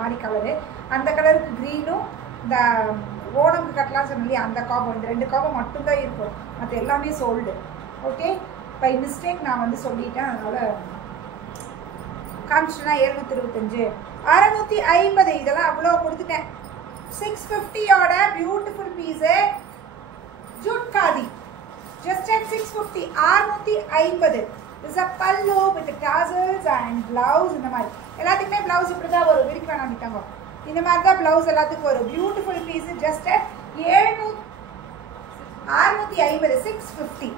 மாதிரி கலரு. அந்த கலருக்கு க்ரீனும் இந்த ஓணம்க்கு கட்டலாம் சொன்னோம் இல்லையா, அந்த காம்போ, இந்த 2 காம்போ மட்டும்தான் இருக்கும். மற்ற எல்லாமே சோல்டு. ஓகே, பை மிஸ்டேக் நான் வந்து சொல்லிட்டேன், அதனால் காமிச்சுனா 725, 650. இதெல்லாம் அவ்வளோ கொடுத்துட்டேன். 650ஓட beautiful piece jute khadi, just at 650, 650. This is a pallu with the tassels and blouse. இந்த மாதிரி எல்லாத்துக்குமே பிளவுஸ் இப்படி தான் வரும். விரிக்க வேணாம் நிட்டாங்க, இந்த மாதிரி தான் பிளவுஸ் எல்லாத்துக்கும் வரும். Beautiful piece, just at 650, 650.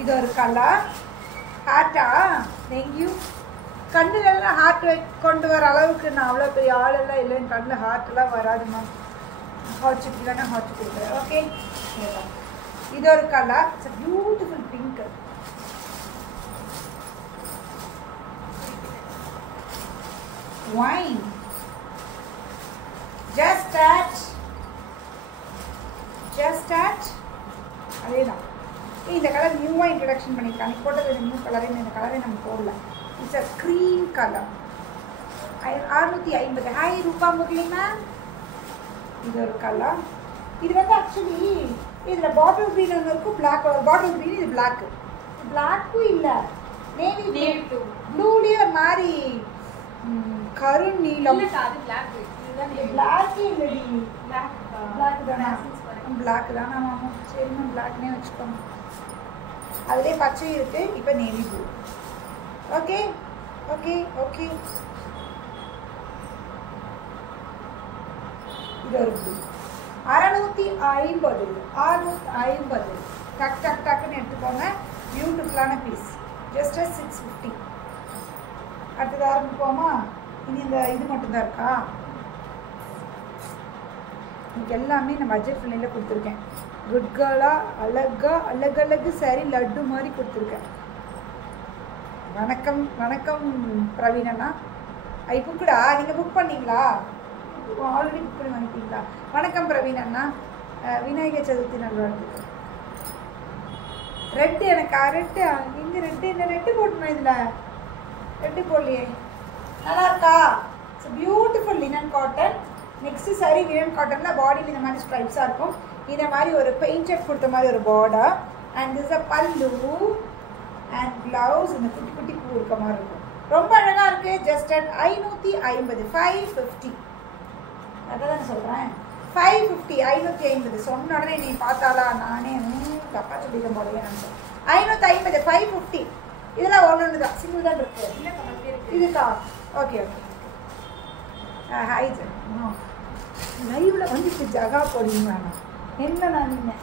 இது ஒரு கலர் ஹார்ட்டா. தேங்க்யூ. கண்ணுலெல்லாம் ஹார்ட் கொண்டு வர அளவுக்கு நான் அவ்வளோ பெரிய ஆளெல்லாம் இல்லை. என் கண்ணில் ஹார்ட்லாம் வராது மேம். ஹாட் சிப் இல்லைன்னா ஹாட் சிப் கொடுக்குறேன். ஓகே, இது ஒரு colour. It's beautiful pink. Wine, just at அதேதான். இந்த கலர் நியூவாக இன்ட்ரடக்ஷன் பண்ணியிருக்காங்க. போட்டது நியூ கலரே, இந்த கலரே நம்ம போடல. It's a cream colour. 650. Hi ரூபா முரளி மேம். இது ஒரு கலர். இது வந்து ஆக்சுவலி இதில் பாட்டில் க்ரீன் ஒன்று இருக்கும், பிளாக் கலர் பாட்டில் க்ரீன். இது பிளாக்கு, பிளாக்கும் இல்லை, நேவி ப்ளூலேயே ஒரு மாதிரி கருநீலம். பிளாக்கே இல்லடி, பிளாக் தானா? பிளாக் தானே ஆமாம். சரி மேம், பிளாக்னே வச்சுக்கோங்க. அதுலேயே பச்சை இருக்குது, இப்போ navy blue. Okay okay okay. இது ஒரு ப்ளூ. 650, 650. டக் டக் டக்குன்னு எடுத்துக்கோங்க. பியூட்டிஃபுல்லான பீஸ், ஜஸ்ட் 650. அடுத்தது ஆரம்பிப்போமா? இனி இந்த இது மட்டும்தான் இருக்கா? இன்னைக்கு எல்லாமே நான் பட்ஜெட் ஃப்ரெண்ட்லியில் கொடுத்துருக்கேன். குட் கேர்ளாக அழகழகு சாரி லட்டு மாதிரி கொடுத்துருக்கேன். வணக்கம் வணக்கம் பிரவீன் அண்ணா. ஐ புக்குடா, நீங்கள் புக் பண்ணீங்களா? ஆல்ரெடி புக் பண்ணி வாங்கிட்டீங்களா? வணக்கம் பிரவீன் அண்ணா. விநாயகர் சதுர்த்தி நல்வாழ்த்துக்கள். ரெட்டு எனக்கு ரெட்டு இங்கே ரெட்டு என்ன ரெட்டு போட்டணும், இதில் ரெட்டு போடலையே. நல்லா இருக்கா? It's beautiful linen cotton. Next sorry linen காட்டனில் பாடியில் இந்த மாதிரி ஸ்ட்ரைப்ஸாக இருக்கும். இந்த மாதிரி ஒரு பெயிண்டட் கொடுத்த மாதிரி ஒரு border. And this a pallu and blouse இந்த குட்டி குட்டி பூ இருக்க மாதிரி இருக்கும். ரொம்ப அழகாக இருக்குது. Just at 550 550. அதான் சொல்கிறேன் 550 550. சொன்ன உடனே நீ பார்த்தாலா நானே தப்பா சொல்லிக்க போலையே. 550 550. இதெல்லாம் ஒன்று தான் சிங்கிள் தான் இருக்குது. இதுக்கா ஓகே ஓகே. ஹாய் சார் லைவில் வந்துட்டு ஜகா போடுங்க. என்ன நான் நின்னேன்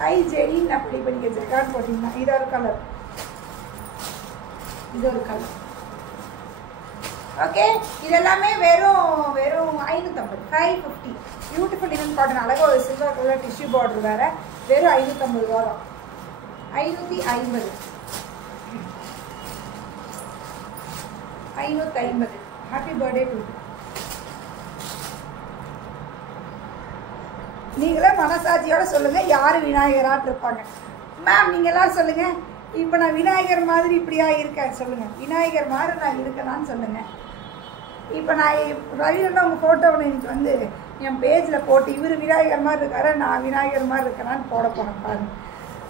ஹை ஜெடின்னு அப்படி படிக்க ஜகான்னு போட்டிங்கன்னா இது ஒரு கலர், இது ஒரு கலர். ஓகே இதெல்லாமே வெறும் 550 550. Beautiful linen cotton. அழகாக ஒரு சில்வர் கலர் டிஷ்யூ பார்டர் வேறு. வெறும் 550 ரூபா தான். 550 550. ஹாப்பி பர்த்டே டு நீங்களே மனசாட்சியோட சொல்லுங்கள் யார் விநாயகராட்டு இருப்பாங்க. மேம் நீங்கள் எல்லாம் சொல்லுங்கள், இப்போ நான் விநாயகர் மாதிரி இப்படியா இருக்கேன் சொல்லுங்கள். விநாயகர் மாதிரி நான் இருக்கேனான்னு சொல்லுங்கள். இப்போ நான் ரவினா உங்கள் ஃபோட்டோவில் எனக்கு வந்து என் பேஜில் போட்டு இவர் விநாயகர் மாதிரி இருக்காரு நான் விநாயகர் மாதிரி இருக்கேனான்னு போட போனேன் பாருங்க.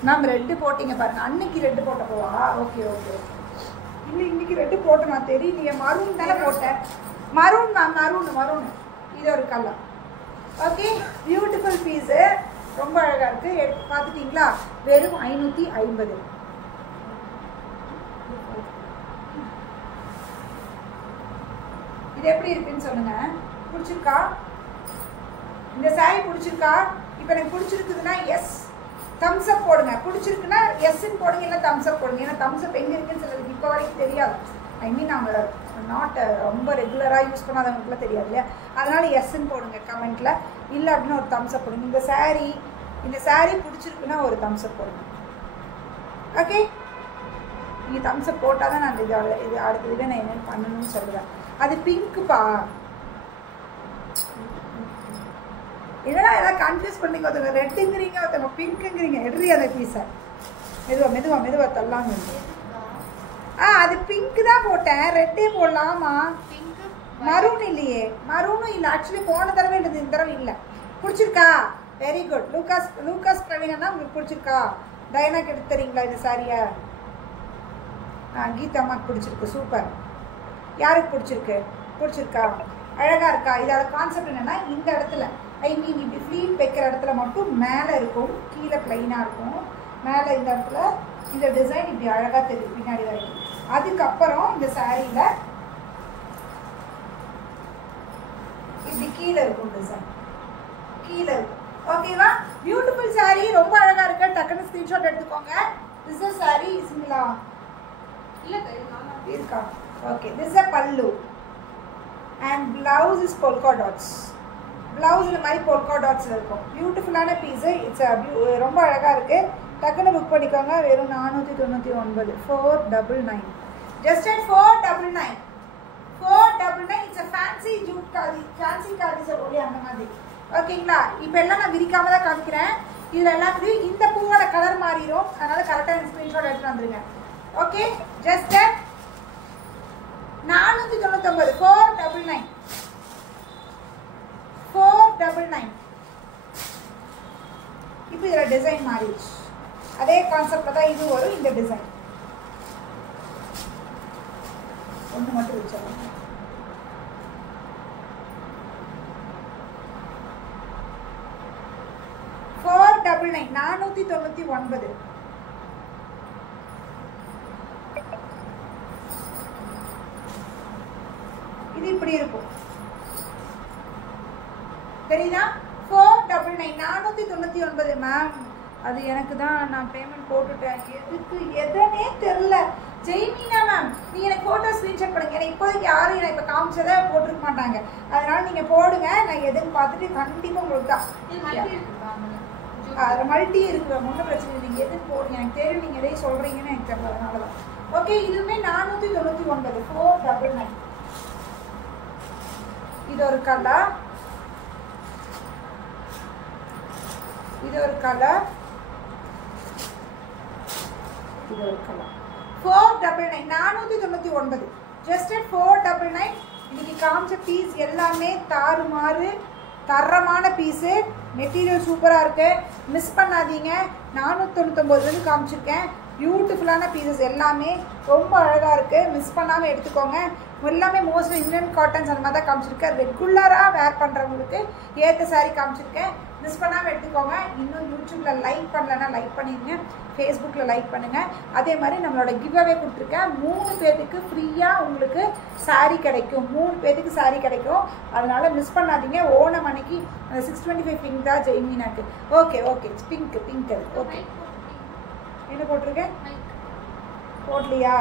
மேம் ரெட்டு போட்டிங்க பாருங்கள். அன்னைக்கு ரெட்டு போட்ட போவா? Okay okay okay. இல்லை இன்றைக்கி ரெட்டு போட்டு நான் தெரியலையே. மரூன் தானே போட்டேன். Maroon ma'am maroon. இது ஒரு கலர். Okay beautiful piece. ரொம்ப அழகாக இருக்குது. எடுத்து பார்த்துட்டிங்களா? வெறும் 550. இது எப்படி இருக்குன்னு சொல்லுங்கள். பிடிச்சிருக்கா? இந்த சாரி பிடிச்சிருக்கா? இப்போ எனக்கு பிடிச்சிருக்குதுன்னா எஸ் தம்ஸ் அப் போடுங்க. பிடிச்சிருக்குன்னா எஸ்ன்னு போடுங்க, இல்லை தம்ஸ் அப் போடுங்க. ஏன்னா தம்ஸ் அப் எங்கே இருக்குன்னு சொல்லுறது இப்போ வரைக்கும் தெரியாது. ஐ மீன் அவங்க நாட் ரொம்ப ரெகுலராக யூஸ் பண்ணாதவங்களுக்குலாம் தெரியாது இல்லையா? அதனால் எஸ்ன்னு போடுங்க கமெண்ட்டில். இல்லை அப்படின்னு ஒரு தம்ஸ் அப் போடுங்க. இந்த சாரீ பிடிச்சிருக்குன்னா ஒரு தம்ஸ் அப் போடுங்க. ஓகே நீங்கள் தம்ஸ் அப் போட்டால் தான் நான் இது அடுத்ததுவே நான் என்னென்னு பண்ணணும்னு சொல்லுவேன். அது பிங்க்குப்பா. என்னடா எல்லாம் கன்ஃபியூஸ் பண்ணிங்க. ஒருத்தவங்க ரெட்டுங்கிறீங்க, ஒருத்தவங்க பிங்க்குங்கிறீங்க. எடுறி அந்த பீஸை மெதுவாக தள்ளாங்க. அது பிங்க்கு தான் போட்டேன். ரெட்டே போடலாமா? மரூன் இல்லையே. மரூனும் இல்லை ஆக்சுவலி. போன தடவை இல்லை, இந்த தடவை இல்லை. பிடிச்சிருக்கா? Very good. லூகாஸ் பிரவீனா உங்களுக்கு பிடிச்சிருக்கா? டயனாக்கு எடுத்து தரீங்களா இந்த சாரியை? கீதாம்மாக்கு பிடிச்சிருக்கு. சூப்பர். யாருக்கு பிடிச்சிருக்கா? அழகாக இருக்கா? இதோட கான்செப்ட் என்னென்னா இந்த இடத்துல ஐ மீன் இப்படி ஃப்ளீட் வைக்கிற இடத்துல மட்டும் மேலே இருக்கும், கீழே ப்ளைனாக இருக்கும். மேலே இந்த இடத்துல இந்த டிசைன் இப்படி அழகாக தெரியும் பின்னாடி வரைக்கும். அதுக்கப்புறம் இந்த சாரியில் இப்படி கீழே இருக்கும் டிசைன், கீழே இருக்கும். ஓகேவா? Beautiful sorry. ரொம்ப அழகாக இருக்கு. டக்குன்னு ஸ்க்ரீன்ஷாட் எடுத்துக்கோங்க. திஸ் இஸ் சாரி சிங்கிளா இல்லை இருக்கா? Okay this is pallu and blouse is polka dots. Blouse இந்த மாதிரி பொல்கா டாட்ஸில் இருக்கும். பியூட்டிஃபுல்லான பீஸு. இட்ஸ் ரொம்ப அழகாக இருக்குது. டக்குன்னு புக் பண்ணிக்கோங்க. வெறும் 499 499. Just at 499. 499. It's a fancy jute khadi, fancy khadi சொல்லி அந்த மாதிரி. ஓகேங்களா? இப்போ எல்லாம் நான் விரிக்காம தான் காமிக்கிறேன். இதில் எல்லாத்துலேயும் இந்த பூவோட கலர் மாறிடும். அதனால் கரெக்டாக ஸ்க்ரீன்ஷாட் எடுத்துகிட்டு வந்துடுங்க. Okay just at 499 499 499. இப்போ இதில் டிசைன் மாறிடுச்சு. அதே கான்செப்டில் தான் இது வரும். இந்த டிசைன் ஒன்று மட்டும் வச்சிடலாம். $499 499. இது இப்படி இருக்கும். தெரியுதா? 499 499 மேம். அது எனக்கு தான் நான் பேமெண்ட் போட்டுட்டேன். எதுக்கு எதனே தெரில. ஜெய்மீனா மேம் நீங்கள் எனக்கு ஃபோட்டோ ஸ்க்ரீன்ஷாட் பண்ணுங்க. ஏன்னா இப்போதைக்கு யாரும் எனக்கு இப்போ காமிச்சதை போட்டிருக்க மாட்டாங்க. அதனால் நீங்கள் போடுங்க. நான் எதுன்னு பார்த்துட்டு கண்டிப்பாக உங்களுக்கு தான். அதில் மல்டி இருக்குது. ஒன்றும் பிரச்சனை இல்லை. நீங்கள் எதுன்னு போடுங்க. எனக்கு தெரியும் நீங்கள் எதையும் சொல்கிறீங்கன்னு எனக்கு தெரியல. அதனால தான். ஓகே இதுவுமே 499 499. இது ஒரு கலர். இது ஒரு கலர், இது ஒரு கலர். 499 499 just at 499. இன்னைக்கு காமிச்ச பீஸ் எல்லாமே தாறுமாறு தரமான பீஸு. மெட்டீரியல் சூப்பராக இருக்குது, மிஸ் பண்ணாதீங்க. 499 காமிச்சிருக்கேன். பியூட்டிஃபுல்லான பீசஸ் எல்லாமே ரொம்ப அழகாக இருக்குது, மிஸ் பண்ணாமல் எடுத்துக்கோங்க. எல்லாமே மோஸ்ட்லி இந்தியன் காட்டன்ஸ் அந்த மாதிரி தான் காமிச்சிருக்கேன். ரெகுலராக வேர் பண்ணுறவங்களுக்கு ஏற்ற சாரீ காமிச்சிருக்கேன், மிஸ் பண்ணாமல் எடுத்துக்கோங்க. இன்னும் யூடியூப்பில் லைக் பண்ணலன்னா லைக் பண்ணிடுங்க, ஃபேஸ்புக்கில் லைக் பண்ணுங்கள். அதே மாதிரி நம்மளோட கிவ்அவே கொடுத்துருக்கேன். 3 பேருக்கு ஃப்ரீயாக உங்களுக்கு சாரீ கிடைக்கும், 3 பேருக்கு சாரீ கிடைக்கும். அதனால் மிஸ் பண்ணாதீங்க. ஓணம் அன்னைக்கு அந்த 625 பிங்க் தான் ஜெய்மீனாக்கு. ஓகே ஓகே, பிங்க் பிங்க் அது ஓகே. என்ன போட்டிருக்கேன்? போடலையா?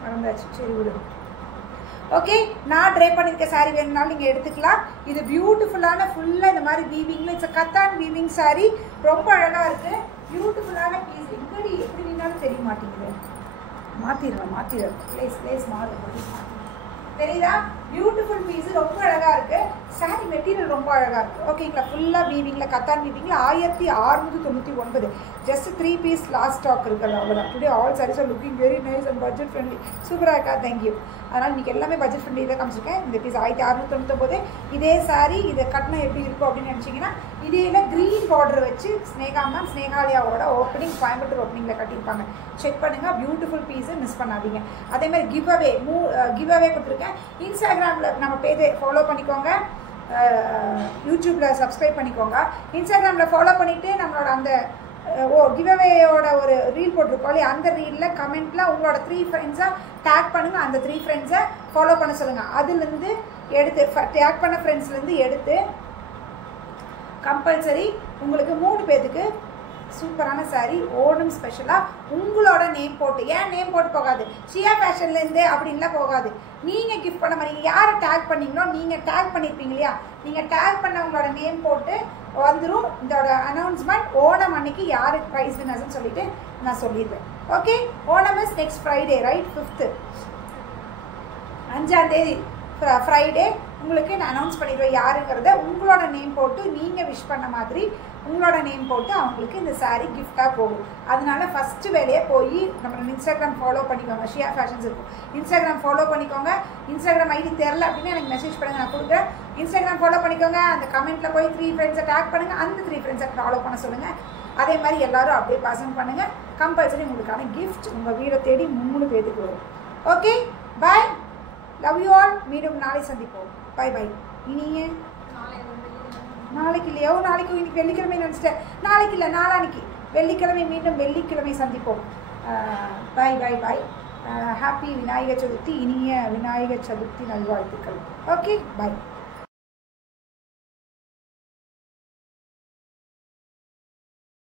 மறந்தாச்சு, சரி விடு. ஓகே, நான் ட்ரை பண்ணியிருக்க சாரீ வேணும்னாலும் நீங்கள் எடுத்துக்கலாம். இது பியூட்டிஃபுல்லான ஃபுல்லாக இந்த மாதிரி வீவிங்கில் இட்ஸ் கத்தான் வீவிங் சாரீ. ரொம்ப அழகாக இருக்குது, பியூட்டிஃபுல்லான பீஸ். எங்கடி எப்படி வீணாலும் தெரிய மாட்டேங்குது. மாற்றிடுறேன் ப்ளேஸ் மாறுது, தெரியுதா? பியூட்டிஃபுல் பீஸ், ரொம்ப அழகாக இருக்குது. சாரீ மெட்டீரியல் ரொம்ப அழகாக இருக்குது. ஓகேங்களா? ஃபுல்லாக வீவிங்கில் கத்தான் வீவிங்கில் 1699. ஜஸ்ட் 3 பீஸ் லாஸ்ட் ஸ்டாக் இருக்குல்ல, அவ்வளோதான். Today all saris are looking very nice and budget friendly. சூப்பராக இருக்கா? தேங்க்யூ. அதனால் இன்றைக்கி எல்லாமே பட்ஜெட் ஃப்ரெண்ட்லி தான் காமிச்சிருக்கேன். இந்த பீஸ் 1699. இதே சாரீ இதை கட்டினா எப்படி இருக்கும் அப்படின்னு நினச்சிங்கன்னா, இதில் க்ரீன் பார்டர் வச்சு ஸ்னேகாலியாவோட ஓப்பனிங் கோயம்புத்தூர் ஓப்பனிங்கில் கட்டியிருப்பாங்க. செக் பண்ணுங்கள், பியூட்டிஃபுல் பீஸு, மிஸ் பண்ணாதீங்க. அதே மாதிரி கிவ் அவே கொடுத்துருக்கேன். இன்ஸ்டாகிராமில் நம்ம பேஜை ஃபாலோ பண்ணிக்கோங்க, யூடியூப்பில் சப்ஸ்கிரைப் பண்ணிக்கோங்க. இன்ஸ்டாகிராமில் ஃபாலோ பண்ணிவிட்டு நம்மளோட அந்த கிவ்அவேயோட ஒரு ரீல் போட்டிருக்கோம் இல்லையா, அந்த ரீலில் கமெண்ட்டில் உங்களோட 3 ஃப்ரெண்ட்ஸாக டேக் பண்ணுங்கள். அந்த 3 ஃப்ரெண்ட்ஸை ஃபாலோ பண்ண சொல்லுங்கள். அதுலேருந்து எடுத்து டேக் பண்ண ஃப்ரெண்ட்ஸ்லேருந்து எடுத்து கம்பல்சரி உங்களுக்கு 3 பேருக்கு சூப்பரான சாரீ ஓணம் ஸ்பெஷலாக உங்களோட நேம் போட்டு, ஏன் நேம் போட்டு போகாது, ஷியா ஃபேஷன்லேருந்து அப்படின்லாம் போகாது. நீங்கள் கிஃப்ட் பண்ண மாதிரி யாரை டேக் பண்ணிங்களோ, நீங்கள் டேக் பண்ணியிருப்பீங்க இல்லையா, நீங்கள் டேக் பண்ண உங்களோட நேம் போட்டு வந்துடும். இதோட அனௌன்ஸ்மெண்ட் ஓணம் அன்னைக்கு யார் ப்ரைஸ் வின்னர்ஸ்ன்னு சொல்லிட்டு நான் சொல்லிடுவேன். Okay, Onam is next Friday, right? 5th 5ஆம் தேதி ஃப்ரைடே உங்களுக்கு நான் அனௌன்ஸ் பண்ணிடுவேன் யாருங்கிறத. உங்களோட நேம் போட்டு நீங்கள் விஷ் பண்ண மாதிரி உங்களோட நேம் போட்டு அவங்களுக்கு இந்த சாரீ கிஃப்டாக போகும். அதனால ஃபஸ்ட்டு வேலையை போய் நம்ம இன்ஸ்டாகிராம் ஃபாலோ பண்ணிக்கோங்க. ஷியா ஃபேஷன்ஸ் இருக்கும், இன்ஸ்டாகிராம் ஃபாலோ பண்ணிக்கோங்க. இன்ஸ்டாகிராம் ஐடி தெரில அப்படின்னா எனக்கு மெசேஜ் பண்ணுங்கள், நான் கொடுக்குறேன். இன்ஸ்டாகிராம் ஃபாலோ பண்ணிக்கோங்க. அந்த கமெண்ட்டில் போய் 3 ஃப்ரெண்ட்ஸை டேக் பண்ணுங்கள், அந்த 3 ஃப்ரெண்ட்ஸை ஃபாலோ பண்ண சொல்லுங்கள். அதே மாதிரி எல்லோரும் அப்படியே பர்சன் பண்ணுங்கள். கம்பல்சரி உங்களுக்கான கிஃப்ட் உங்கள் வீடை தேடி 3 பேருக்கு வரும். Okay, bye, love you all. மீண்டும் நாளை சந்திப்போம். Bye bye. இனிய நாளைக்கு இல்லையோ, நாளைக்கு இன்னைக்கு வெள்ளிக்கிழமை நினச்சிட்டேன். நாளைக்கு இல்லை, நாளானிக்கு வெள்ளிக்கிழமை. மீண்டும் வெள்ளிக்கிழமை சந்திப்போம். பாய் பாய் பாய். ஹாப்பி விநாயகர் சதுர்த்தி. இனிய விநாயகர் சதுர்த்தி நல்வாழ்த்துக்கள். ஓகே, பாய்.